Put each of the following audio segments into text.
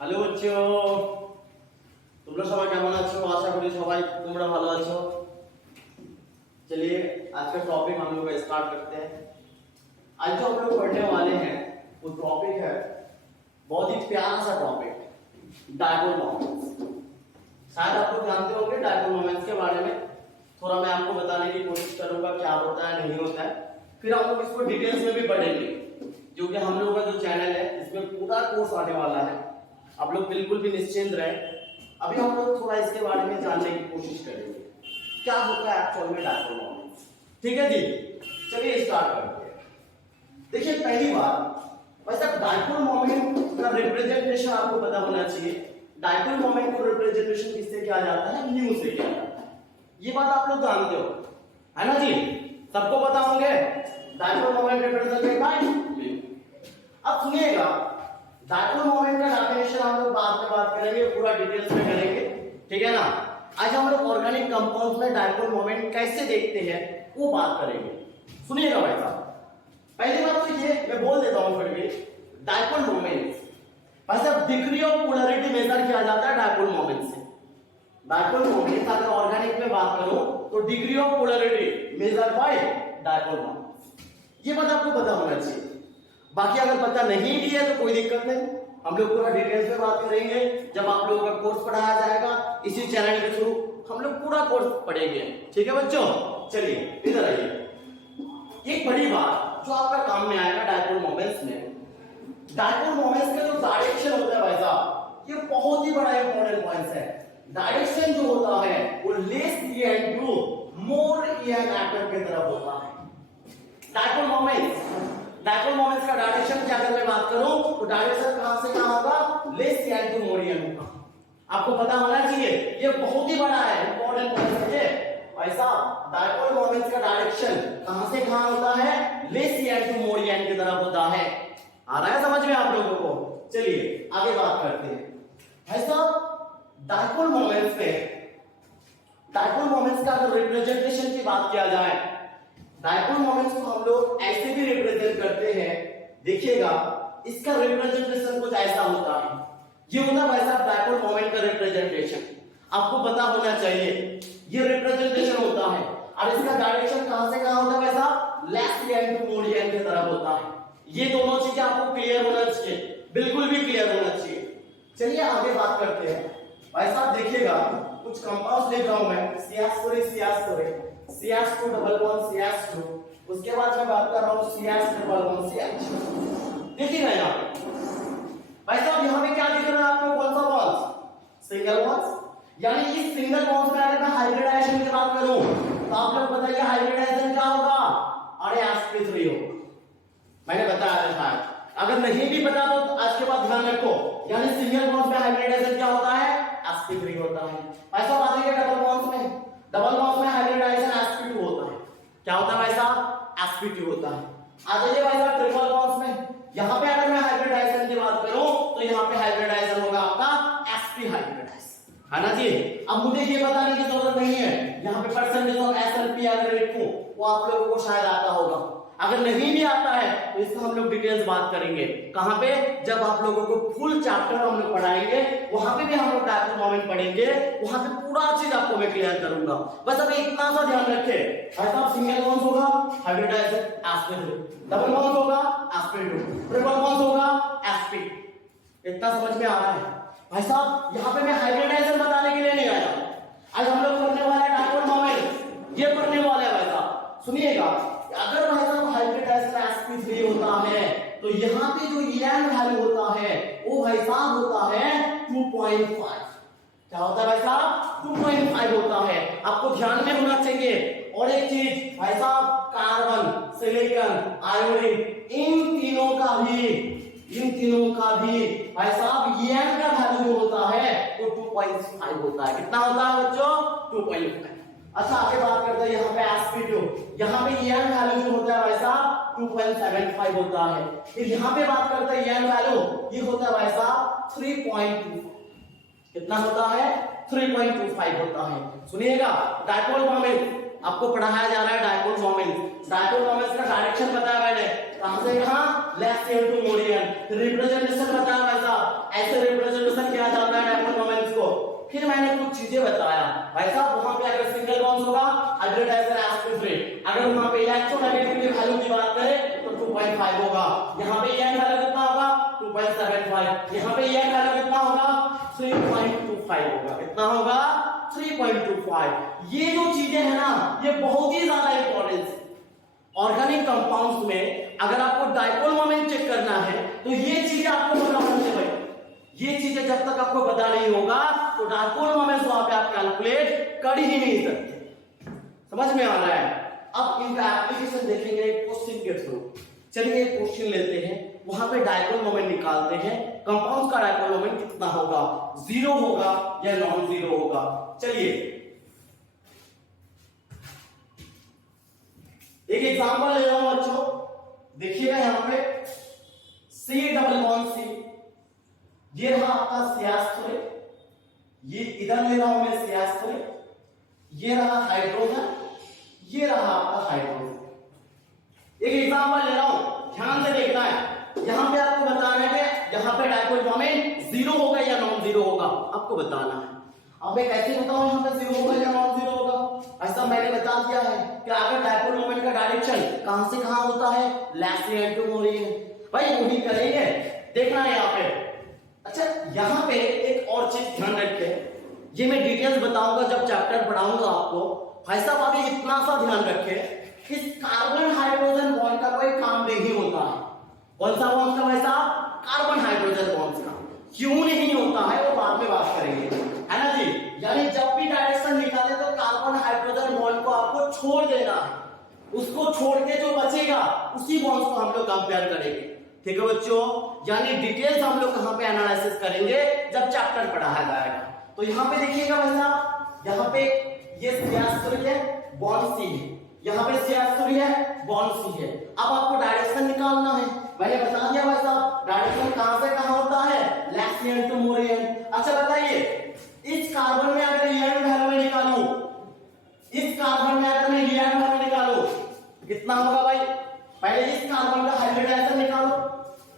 Hello Bachchon, তোমরা সবাই কেমন আছো? आशा करी সবাই তোমরা ভালো আছো। चलिए आज का टॉपिक हम लोग स्टार्ट करते हैं। आज जो हम लोग पढ़ने वाले हैं वो टॉपिक है बहुत ही प्यारा सा टॉपिक, डायपोल मोमेंट्स। शायद आप लोग जानते होंगे डायपोल मोमेंट्स के बारे में। थोड़ा मैं आपको बताने की कोशिश करूंगा क्या होता है नहीं होता है, फिर हम लोग इसको डिटेल्स में भी पढ़ेंगे, जो कि हम लोगों का जो चैनल है इसमें पूरा कोर्स आने वाला है। आप लोग बिल्कुल भी निश्चिंत रहे। अभी हम लोग थोड़ा इसके बारे में जानने की कोशिश करेंगे क्या होता है एक्चुअल में डायपोल मोमेंट्स। ठीक है जी, चलिए स्टार्ट करते हैं। देखिए पहली बात, वैसे डायपोल मोमेंट का रिप्रेजेंटेशन आपको पता होना चाहिए। डायपोल मोमेंट को रिप्रेजेंटेशन किससे किया जाता है? न्यू से किया जाता है। ये बात आप लोग जानते हो, है ना जी? सबको पता होंगे dipole moment represented by new. अब सुनिएगा, डायपोल मोमेंट का डेफिनेशन हम लोग बाद में बात करेंगे, पूरा डिटेल्स में करेंगे, ठीक है ना? आज हम लोग ऑर्गेनिक कंपाउंड्स में डायपोल मोमेंट कैसे देखते हैं वो बात करेंगे। सुनिएगा भाई साहब, पहली बात तो ये मैं बोल देता हूं फिर भी, डायपोल मोमेंट्स भाई साहब डिग्री ऑफ पोलैरिटी मेजर किया जाता है डायपोल मोमेंट से। डायपोल मोमेंट अगर ऑर्गेनिक में बात करो तो degree of polarity measure by dipole moments. ये बात आपको पता होना चाहिए। बाकी अगर पता नहीं भी है तो कोई दिक्कत नहीं, हम लोग पूरा डिटेल्स में बात करेंगे जब आप लोगों का कोर्स पढ़ाया जाएगा इसी चैनल के थ्रू। हम लोग पूरा कोर्स पढ़ेंगे, ठीक है बच्चों? चलिए इधर आइए। एक बड़ी बात जो आपका काम में आएगा डायपोल मोमेंट्स में, डायपोल मोमेंट्स का जो डायरेक्शन होता है भाई साहब, ये बहुत ही बड़ा इंपॉर्टेंट पॉइंट है। डायरेक्शन जो होता है वो less EN to more EN atom की तरफ होता है। डायपोल मोमेंट्स का डायरेक्शन की अगर मैं बात करूं तो डायरेक्शन कहां से कहां होगा? लेस ईएन टू मोर ईएन होगा। आपको पता होना चाहिए, ये बहुत ही बड़ा है, इंपॉर्टेंट पॉइंट है भाई साहब। डायपोल मोमेंट्स का डायरेक्शन कहां से कहां होता है? लेस ईएन टू मोर ईएन की तरफ होता है। आ रहा है समझ में आप लोगों को? चलिए आगे बात करते हैं भाई साहब। डायपोल मोमेंट्स का अगर रिप्रेजेंटेशन की बात किया जाए, डायपोल मोमेंट्स को हम लोग ऐसे भी रिप्रेजेंट करते हैं। देखिएगा इसका रिप्रेजेंटेशन कुछ ऐसा होता है, ये होता है भाई साहब डायपोल मोमेंट का रिप्रेजेंटेशन। आपको पता होना चाहिए ये रिप्रेजेंटेशन होता है और इसका डायरेक्शन कहां से कहां होता है भाई साहब? लेस ईएन टू मोर ईएन की तरफ होता है। ये दोनों चीजें आपको क्लियर होना चाहिए, बिल्कुल भी क्लियर होना चाहिए। चलिए आगे बात करते हैं भाई साहब। देखिएगा कुछ कंपाउंड्स लिख रहा हूं मैं, CH4 CH2 double bond CH2, उसके बाद मैं बात कर रहा हूं CH डबल बॉन्ड CH। देखिएगा यहाँ भाई साहब, यहाँ पे क्या दिख रहा है आपको? कौन सा बॉन्ड? Single bond. यानी इस सिंगल बॉन्ड में अगर मैं हाइब्रिडाइजेशन की बात करूं तो आप लोग बताइए हाइब्रिडाइजेशन क्या होगा? अरे sp3 होगा। मैंने बताया था शायद, अगर नहीं भी पता तो आज के बाद ध्यान रखो। यानी सिंगल बॉन्ड में हाइब्रिडाइजेशन क्या होता है? sp3 होता है। ऐसा बात है डबल बॉन्ड में हाइब्रिडाइजेशन sp2 होता है। क्या होता है भाई साहब? sp2 होता है। आ जाइए भाई साहब ट्रिपल बॉन्ड्स में, यहां पे अगर मैं हाइब्रिडाइजेशन की बात करूं तो यहां पे हाइब्रिडाइजेशन होगा आपका sp हाइब्रिडाइजेशन, है ना जी? अब मुझे ये बताने की जरूरत नहीं है यहां पे परसेंटेज ऑफ SLP अगर लिखूं वो आप लोगों को शायद आता होगा। अगर नहीं भी आता है तो इसका हम लोग डिटेल्स बात करेंगे। कहां पे? जब आप लोगों को फुल चैप्टर हम लोग पढ़ाएंगे वहां पे भी हम लोग डायपोल मोमेंट पढ़ेंगे, वहां पे पूरा चीज आपको मैं क्लियर करूंगा। बस अभी इतना सा ध्यान रखें भाई साहब, सिंगल बॉन्ड होगा हाइब्रिडाइजेशन sp3, डबल बॉन्ड होगा sp2, ट्रिपल बॉन्ड होगा sp। इतना समझ में आ रहा है भाई साहब? यहां पे मैं हाइब्रिडाइजेशन बताने के लिए नहीं आया, आज हम लोग पढ़ने वाले हैं डायपोल मोमेंट, ये पढ़ने वाले हैं भाई साहब। सुनिएगा, अगर भाई साहब हाइब्रिडाइजेशन sp3 होता है तो यहां पे जो ईएन वैल्यू होता है वो भाई साहब होता है 2.5। क्या होता है भाई साहब? 2.5 होता है। आपको ध्यान में होना चाहिए। और एक चीज भाई साहब, कार्बन, सिलिकॉन, आयोडीन, इन तीनों का भी भाई साहब ईएन का वैल्यू जो होता है वो 2.5 होता है। कितना होता है बच्चों? 2.5। अच्छा आगे बात करते हैं यहाँ पे sp2, यहाँ पे ईएन वैल्यू जो होता है भाई साहब 2.75 होता है। फिर यहाँ पे बात करते हैं ईएन वैल्यू, ये होता है भाई साहब 3.25। कितना होता है? 3.25 होता है। सुनिएगा डायपोल मोमेंट आपको पढ़ाया जा रहा है, डायपोल मोमेंट का डायरेक्शन बताया मैंने, कहां से कहां? Left hand to more EN. Representation बताया भाई साहब, ऐसे रिप्रेजेंटेशन भाई साहब वहां पे अगर सिंगल बॉन्ड होगा हाइब्रिडाइजर sp3, अगर वहां पे इलेक्ट्रोनेगेटिविटी वैल्यू की बात करें तो 2.5 होगा, यहाँ पे En वैल्यू कितना होगा 2.75, यहाँ पे En वैल्यू कितना होगा 3.25 होगा, कितना होगा 3.25। ये जो चीजें है ना ये बहुत ही ज्यादा इंपॉर्टेंट है ऑर्गेनिक कंपाउंड्स में। अगर आपको डाइपोल मोमेंट चेक करना है तो ये चीजें आपको पता होनी चाहिए। ये चीजें जब तक आपको पता नहीं होगा तो डाइपोल मोमेंट वहां पे आप कैलकुलेट कर ही नहीं सकते। समझ में आ रहा है? अब इनका एप्लीकेशन देखेंगे क्वेश्चन के थ्रू। चलिए एक क्वेश्चन लेते हैं, वहां पे डाइपोल मोमेंट निकालते हैं। कंपाउंड का डाइपोल मोमेंट कितना होगा, 0 होगा या नॉन जीरो होगा। चलिए एक एग्जांपल ले रहा हूं बच्चों, देखिएगा यहां पे C डबल बॉन्ड C, ये रहा आपका CH3, ये इधर ले रहा हूं मैं CH3, ये रहा हाइड्रोजन, ये रहा आपका हाइड्रोजन। एक एग्जांपल ले रहा हूं, ध्यान से देखना है। यहां पे आपको बताना है कि यहां पे डाइपोल मोमेंट 0 होगा या नॉन जीरो होगा, आपको बताना है। अब मैं कैसे बताऊं यहां पे 0 होगा या नॉन जीरो होगा? ऐसा मैंने बता दिया है कि अगर डाइपोल मोमेंट का डायरेक्शन कहां से कहां होता है, लैटिट्यूड टू मोरियन, भाई वही करेंगे, देखना है यहां पे। अच्छा यहां पे एक और चीज ध्यान रखें, ये मैं डिटेल्स बताऊंगा जब चैप्टर पढ़ाऊंगा आपको। भाई साहब अभी इतना सा ध्यान रखें कि कार्बन हाइड्रोजन बॉन्ड का कोई काम नहीं होता है। कौन सा बॉन्ड का भाई साहब? कार्बन हाइड्रोजन बॉन्ड का। क्यों नहीं होता है वो बाद में बात करेंगे, है ना जी। यानी जब भी डायरेक्शन निकाले तो कार्बन हाइड्रोजन बॉन्ड को आपको छोड़ देना है, उसको छोड़ के जो बचेगा उसी बॉन्ड को हम लोग कंपेयर करेंगे। ठीक है बच्चों, यानी डिटेल्स हम लोग कहां पे एनालिसिस करेंगे जब चैप्टर पढ़ाया जाएगा। तो यहां पे देखिएगा भाई साहब, यहां पे ये CH3 है, बॉन्ड C है, यहां पे CH3 है, बॉन्ड C है। अब आपको डायरेक्शन निकालना है, मैंने बता दिया भाई साहब डायरेक्शन कहां से कहां होता है, लैटिट्यूड टू मोरियन। अच्छा बताइए इस कार्बन में अगर En वैल्यू में निकालूं, इस कार्बन में अगर मैं En वैल्यू निकालूं कितना होगा भाई? पहले इस कार्बन का हाइब्रिडाइजेशन निकालो,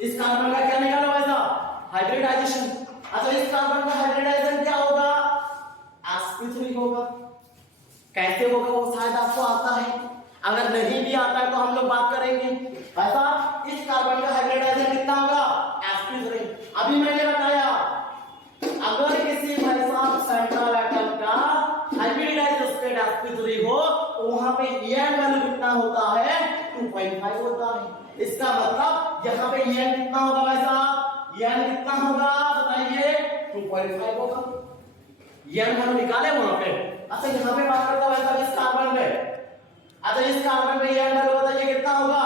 इस कार्बन का क्या निकालो भाई साहब? हाइब्रिडाइजेशन। अच्छा इस कार्बन का हाइब्रिडाइजेशन क्या होगा? sp3 होगा। कैसे होगा वो शायद आपको आता है, अगर नहीं भी आता है तो हम लोग बात करेंगे। भाई साहब इस कार्बन का हाइब्रिडाइजेशन कितना होगा? sp3। अभी मैंने बताया अगर किसी भाई साहब सेंट्रल एटम का हाइब्रिडाइज्ड स्टेट sp3 हो तो वहां पे En वैल्यू कितना होता है? 2.5 होता है। इसका मतलब यहाँ पे En कितना होगा भाई साहब? En कितना होगा बताइए? 2.5 होगा। En वैल्यू निकाले वहां पे। अच्छा यहाँ पे बात करता भाई साहब इस कार्बन में, अच्छा इस कार्बन में En वैल्यू बताइए कितना होगा?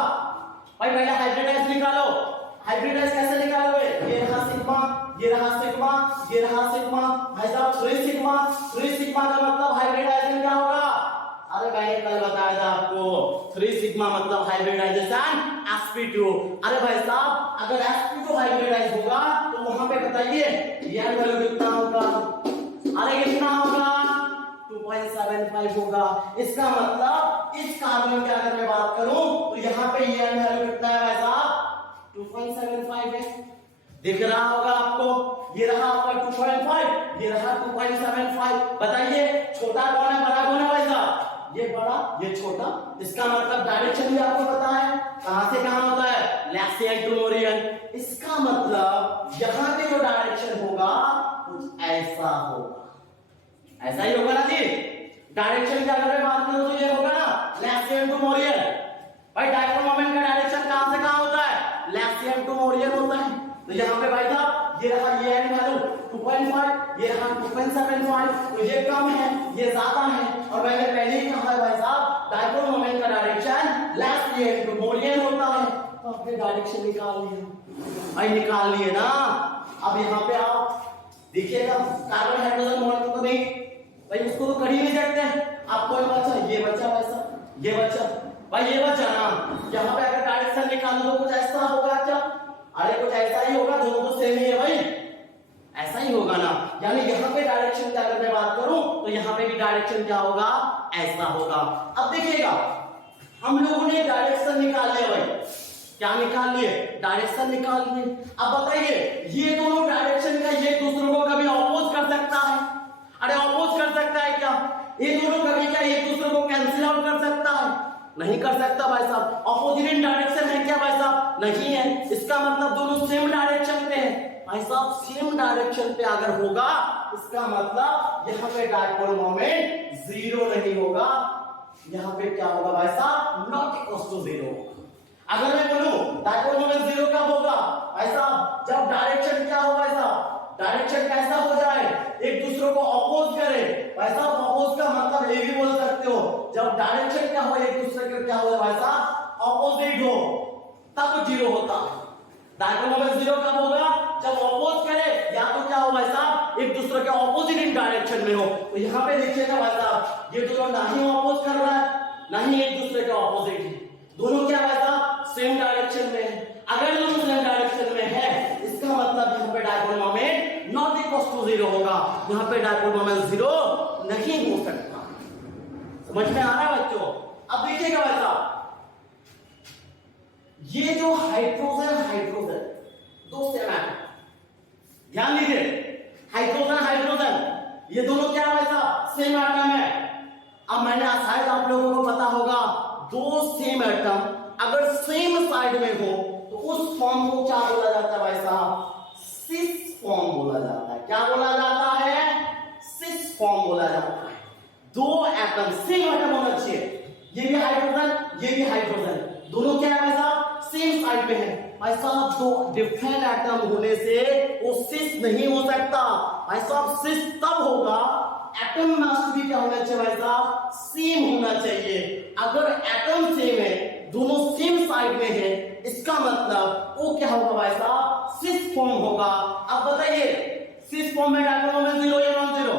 भाई पहले हाइब्रिडाइज निकालो। हाइब्रिडाइज कैसे निकालोगे? ये रहा सिग्मा, ये रहा सिग्मा, ये रहा सिग्मा, भाई साहब 3 सिग्मा, 3 सिग्मा का मतलब हाइब्रिडाइजेशन क्या होगा? अरे मैंने कल बताया था आपको 3 सिग्मा मतलब हाइब्रिडाइजेशन sp2। अरे भाई साहब अगर sp2 हाइब्रिडाइज होगा तो वहां पे बताइए En वैल्यू कितना होगा? अरे कितना होगा? 2.75 होगा। इसका मतलब इस कार्बन की अगर मैं बात करूं तो यहाँ पे En वैल्यू कितना है भाई साहब? 2.75 है। दिख रहा होगा आपको, ये रहा आपका 2.5, ये रहा 2.75। बताइए छोटा कौन है बड़ा कौन है भाई साहब? ये बड़ा ये छोटा। इसका मतलब डायरेक्शन भी आपको पता है कहां से कहां होता है, लैटिट्यूड टू मोरियन। इसका मतलब यहां पे जो डायरेक्शन होगा कुछ ऐसा होगा, ऐसा ही होगा ना जी। डायरेक्शन की अगर मैं बात करूं तो ये होगा ना लैटिट्यूड टू मोरियन। भाई डाइपोल मोमेंट का डायरेक्शन कहां से कहां होता है, लैटिट्यूड टू मोरियन होता है। तो यहाँ पे भाई साहब ये रहा ये En वैल्यू 2.5, ये रहा 2.75, तो ये कम है ये ज्यादा है। और मैंने पहले ही कहा है भाई साहब डाइपोल मोमेंट का डायरेक्शन लैटिट्यूड टू मोरियन होता है। तो आपने डायरेक्शन निकाल लिया भाई, निकाल लिए ना। अब यहाँ पे आप देखिएगा कार्बन हाइड्रोजन बॉन्ड तो नहीं भाई, उसको तो कर ही नहीं सकते। आपको बचा ये बचा भाई साहब, ये बचा भाई, ये बचा ना। यहाँ पे अगर डायरेक्शन निकालो तो कुछ ऐसा होगा क्या? अरे कुछ ऐसा ही होगा, दोनों तो सेम ही है भाई, ऐसा ही होगा ना। यानी यहाँ पे डायरेक्शन की अगर मैं बात करूं तो यहाँ पे भी डायरेक्शन क्या होगा, ऐसा होगा। अब देखिएगा हम लोगों ने डायरेक्शन निकाल लिया भाई, क्या निकाल लिए? डायरेक्शन निकाल लिए। अब बताइए ये दोनों डायरेक्शन का ये दूसरों को कभी ऑपोज कर सकता है? अरे ऑपोज कर सकता है क्या? ये दोनों कभी क्या एक दूसरे को कैंसिल आउट कर सकता है? नहीं कर सकता भाई साहब। अपोजिट इन डायरेक्शन है क्या भाई साहब? नहीं है। इसका मतलब दोनों सेम डायरेक्शन पे है भाई साहब। सेम डायरेक्शन पे अगर होगा इसका मतलब यहाँ पे डायपोल मोमेंट जीरो नहीं होगा। यहाँ पे क्या होगा भाई साहब? Not equal to zero. अगर मैं बोलूं डायपोल मोमेंट जीरो कब होगा भाई साहब? जब डायरेक्शन क्या हो भाई साहब? डायरेक्शन कैसा हो जाए? एक दूसरे को अपोज करे भाई साहब। अपोज का मतलब ये भी बोल सकते हो जब डायरेक्शन क्या हो एक दूसरे के क्या हो भाई साहब? अपोजिट हो तब जीरो होता है। डायपोल मोमेंट जीरो कब होगा? जब अपोज करे या तो क्या हो भाई साहब? एक दूसरे के अपोजिट इन डायरेक्शन में हो। तो यहाँ पे देखिएगा भाई साहब ये दोनों ना ही अपोज कर रहा है ना ही एक दूसरे के अपोजिट है। दोनों क्या भाई साहब? सेम डायरेक्शन में है। अगर दोनों सेम डायरेक्शन में है इसका मतलब यहाँ पे dipole moment not equal to zero होगा। यहाँ पे डायपोल मोमेंट जीरो नहीं हो सकता। समझ में आ रहा है बच्चों? अब देखिएगा भाई साहब ये जो हाइड्रोजन दो सेम एटम, ध्यान दीजिए हाइड्रोजन ये दोनों क्या है भाई साहब? सेम एटम है। अब मैंने शायद आप लोगों को पता होगा दो सेम एटम अगर सेम साइड में हो तो उस फॉर्म को क्या बोला जाता है भाई साहब? सिस फॉर्म बोला जाता है। क्या बोला जाता है? सिस फॉर्म बोला जाता है। दो एटम सेम एटम होना चाहिए। ये भी हाइड्रोजन ये भी हाइड्रोजन, दोनों क्या है भाई साहब? सेम साइड पे है भाई साहब। दो डिफरेंट एटम होने से वो सिस नहीं हो सकता भाई साहब। सिस तब होगा एटम मस्ट भी क्या होना चाहिए भाई साहब? सेम होना चाहिए। अगर एटम सेम है दोनों सेम साइड में है इसका मतलब वो क्या होगा भाई साहब? सिस फॉर्म होगा। अब बताइए सिस फॉर्म में डायपोल मोमेंट जीरो या नॉन जीरो?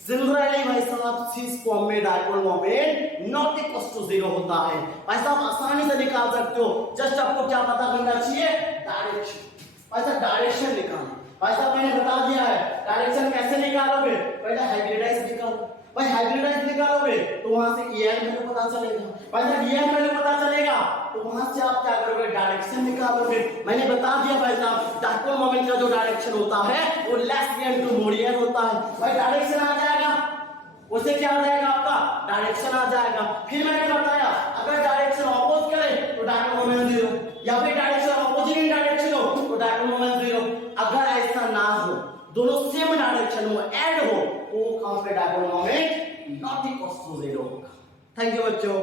सिमिलरली भाई साहब सिस फॉर्म में dipole moment not equal to zero होता है भाई साहब। आसानी से निकाल सकते हो। जस्ट आपको क्या पता करना चाहिए? डायरेक्शन। भाई साहब डायरेक्शन निकालना भाई साहब मैंने बता दिया है। डायरेक्शन कैसे निकालोगे? पहले हाइब्रिडाइज निकालो भाई। हाइब्रिडाइज निकालोगे तो वहां से EN वैल्यू पता चलेगा भाई साहब। EN वैल्यू पता चलेगा तो वहां से आप क्या करोगे? डायरेक्शन निकालोगे। मैंने बता दिया भाई साहब डायपोल मोमेंट का जो डायरेक्शन होता है वो लेफ्ट टू मोडियन होता है भाई। डायरेक्शन आ जाएगा उससे क्या आ जाएगा? आपका डायरेक्शन आ जाएगा। फिर मैंने बताया अगर डायरेक्शन अपोज करे तो डायपोल मोमेंट जीरो, या फिर डायरेक्शन अपोजिट इन डायरेक्शन हो तो डायपोल मोमेंट जीरो। अगर ऐसा ना हो दोनों सेम डायरेक्शन हो ऐड हो तो कहां पे dipole moment not equal to zero होगा। थैंक यू बच्चों।